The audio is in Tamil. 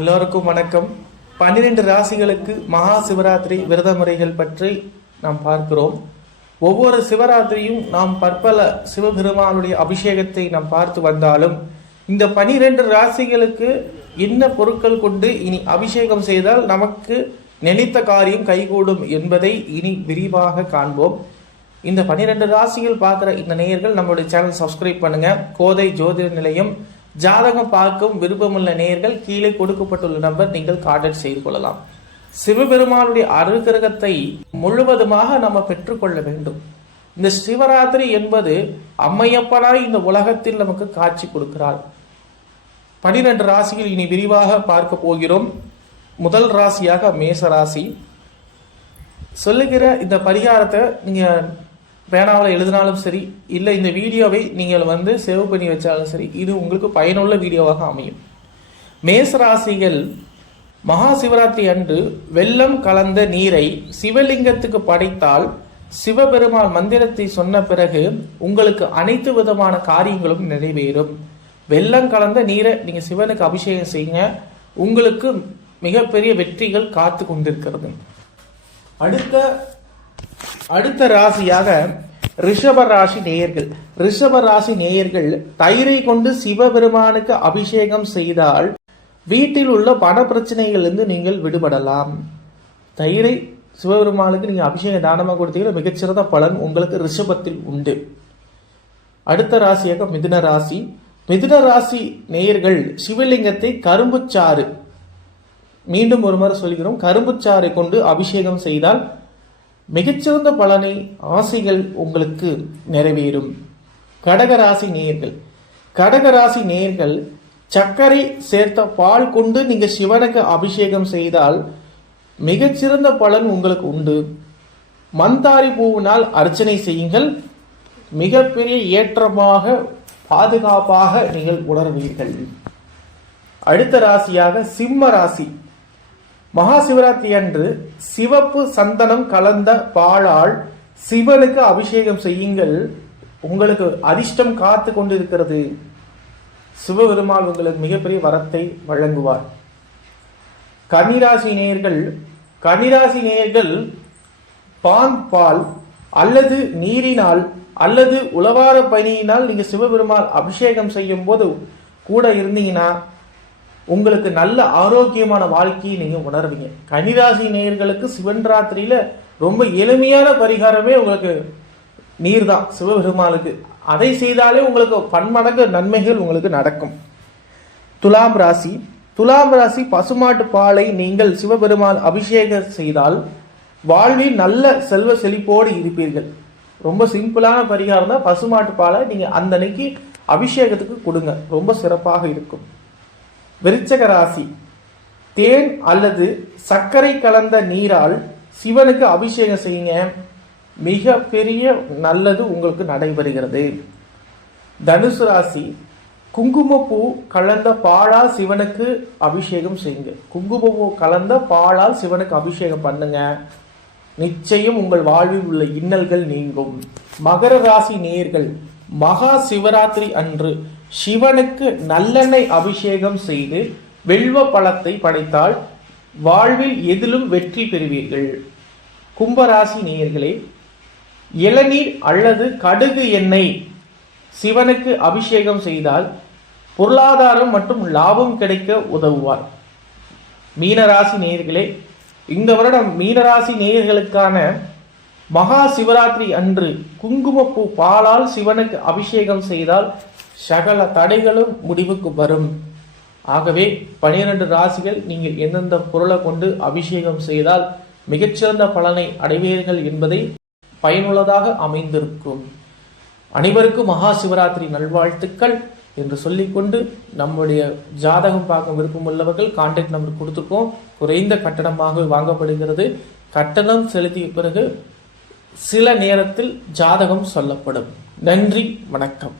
எல்லோருக்கும் வணக்கம். பன்னிரெண்டு ராசிகளுக்கு மகா சிவராத்திரி விரத முறைகள் பற்றி நாம் பார்க்கிறோம். ஒவ்வொரு சிவராத்திரியும் நாம் பற்பல சிவபெருமானுடைய அபிஷேகத்தை நாம் பார்த்து வந்தாலும் இந்த பனிரெண்டு ராசிகளுக்கு என்ன பொருட்கள் கொண்டு இனி அபிஷேகம் செய்தால் நமக்கு நினைத்த காரியம் கைகூடும் என்பதை இனி விரிவாக காண்போம். இந்த பன்னிரெண்டு ராசிகள் பார்க்குற இந்த நேயர்கள் நம்மளுடைய சேனல் சப்ஸ்கிரைப் பண்ணுங்கள் கோதை ஜோதிட நிலையம் ஜாதகம் பார்க்கும் விருப்பமுள்ள நேர்கள் கீழே கொடுக்கப்பட்டுள்ள நம்பர் நீங்கள் கான்டாக்ட் செய்து கொள்ளலாம். சிவபெருமானுடைய அருகிரகத்தை முழுவதுமாக நம்ம பெற்றுக்கொள்ள வேண்டும். இந்த சிவராத்திரி என்பது அம்மையப்பனாய் இந்த உலகத்தில் நமக்கு காட்சி கொடுக்கிறார். பனிரெண்டு ராசிகள் இனி விரிவாக பார்க்க போகிறோம். முதல் ராசியாக மேச ராசி சொல்லுகிற இந்த பரிகாரத்தை நீங்கள் பேனாவில் எழுதினாலும் சரி இல்லை இந்த வீடியோவை நீங்கள் வந்து சேவ் பண்ணி வச்சாலும் சரி இது உங்களுக்கு பயனுள்ள வீடியோவாக அமையும். மேசராசிகள் மகா சிவராத்திரி அன்று வெள்ளம் கலந்த நீரை சிவலிங்கத்துக்கு படைத்தால் சிவபெருமான் மந்திரத்தை சொன்ன பிறகு உங்களுக்கு அனைத்து விதமான காரியங்களும் நிறைவேறும். வெள்ளம் கலந்த நீரை நீங்கள் சிவனுக்கு அபிஷேகம் செய்யுங்க. உங்களுக்கு மிகப்பெரிய வெற்றிகள் காத்து கொண்டிருக்கிறது. அடுத்த அடுத்த ராசியாக ரிஷப ராசி நேயர்கள். ரிஷப ராசி நேயர்கள் தயிரை கொண்டு சிவபெருமானுக்கு அபிஷேகம் செய்தால் வீட்டில் உள்ள பண பிரச்சனைகளிலிருந்து நீங்கள் விடுபடலாம். தயிரை சிவபெருமானுக்கு நீங்கள் அபிஷேகம் தானமாக கொடுத்தீங்கன்னா மிகச்சிறந்த பலன் உங்களுக்கு ரிஷபத்தில் உண்டு. அடுத்த ராசியாக மிதுன ராசி. மிதுன ராசி நேயர்கள் சிவலிங்கத்தை கரும்புச்சாறு. மீண்டும் ஒரு முறை சொல்கிறோம் கரும்புச்சாறை கொண்டு அபிஷேகம் செய்தால் மிகச்சிறந்த பலனை ஆசைகள் உங்களுக்கு நிறைவேறும். கடகராசி நேயர்கள். கடகராசி நேயர்கள் சர்க்கரை சேர்த்த பால் கொண்டு நீங்க சிவனுக்கு அபிஷேகம் செய்தால் மிகச்சிறந்த பலன் உங்களுக்கு உண்டு. மந்தாரி பூவினால் அர்ச்சனை செய்யுங்கள். மிகப்பெரிய ஏற்றமாக பாதுகாப்பாக நீங்கள் உணர்வீர்கள். அடுத்த ராசியாக சிம்ம ராசி. மகா சிவராத்திரி அன்று சிவப்பு சந்தனம் கலந்த பாலால் சிவனுக்கு அபிஷேகம் செய்யுங்கள். உங்களுக்கு அதிர்ஷ்டம் காத்து கொண்டிருக்கிறது. சிவபெருமாள் உங்களுக்கு மிகப்பெரிய வரத்தை வழங்குவார். கன்னிராசி நேயர்கள் கன்னிராசி நேயர்கள் பான் பால் அல்லது நீரினால் அல்லது உளவார பயணியினால் நீங்கள் சிவபெருமாள் அபிஷேகம் செய்யும் போது கூட இருந்தீங்கன்னா உங்களுக்கு நல்ல ஆரோக்கியமான வாழ்க்கையை நீங்கள் உணர்வீங்க. கன்னிராசி நேயர்களுக்கு சிவன் ராத்திரியில் ரொம்ப எளிமையான பரிகாரமே உங்களுக்கு நீர் தான் சிவபெருமாளுக்கு. அதை செய்தாலே உங்களுக்கு பன்மடங்கு நன்மைகள் உங்களுக்கு நடக்கும். துலாம் ராசி. துலாம் ராசி பசுமாட்டு பாலை நீங்கள் சிவபெருமாள் அபிஷேகம் செய்தால் வாழ்வில் நல்ல செல்வ செழிப்போடு இருப்பீர்கள். ரொம்ப சிம்பிளான பரிகாரம் தான் பசுமாட்டு பாலை. நீங்கள் அந்த அன்னைக்கு அபிஷேகத்துக்கு கொடுங்க. ரொம்ப சிறப்பாக இருக்கும். விருச்சக ராசி. தேன் அல்லது சர்க்கரை கலந்த நீரால் சிவனுக்கு அபிஷேகம் செய்யுங்க. மிக பெரிய நல்லது உங்களுக்கு நடைபெறுகிறது. தனுசு ராசி குங்குமப்பூ கலந்த பாலால் சிவனுக்கு அபிஷேகம் செய்யுங்க. குங்குமப்பூ கலந்த பாலால் சிவனுக்கு அபிஷேகம் பண்ணுங்க. நிச்சயம் உங்கள் வாழ்வில் உள்ள இன்னல்கள் நீங்கும். மகர ராசி நேர்கள் மகா சிவராத்திரி அன்று சிவனுக்கு நல்லெண்ணெய் அபிஷேகம் செய்து வெல்வ பழத்தை படைத்தால் வாழ்வில் எதிலும் வெற்றி பெறுவீர்கள். கும்பராசி நேயர்களே இளநீர் அல்லது கடுகு எண்ணெய் சிவனுக்கு அபிஷேகம் செய்தால் பொருளாதாரம் மற்றும் லாபம் கிடைக்க உதவுவார். மீனராசி நேயர்களே இந்த வருடம் மீனராசி நேயர்களுக்கான மகா சிவராத்திரி அன்று குங்குமப்பூ பாலால் சிவனுக்கு அபிஷேகம் செய்தால் சகல தடைகளும் முடிவுக்கு வரும். ஆகவே பனிரெண்டு ராசிகள் நீங்கள் எந்தெந்த பொருளை கொண்டு அபிஷேகம் செய்தால் மிகச்சிறந்த பலனை அடைவீர்கள் என்பதை பயனுள்ளதாக அமைந்திருக்கும். அனைவருக்கும் மகா சிவராத்திரி நல்வாழ்த்துக்கள் என்று சொல்லிக்கொண்டு நம்முடைய ஜாதகம் பார்க்க விருப்பம் உள்ளவர்கள் கான்டாக்ட் நம்பர் கொடுத்துருக்கோம். குறைந்த கட்டணமாக வாங்கப்படுகிறது. கட்டணம் செலுத்திய பிறகு சில நேரத்தில் ஜாதகம் சொல்லப்படும். நன்றி வணக்கம்.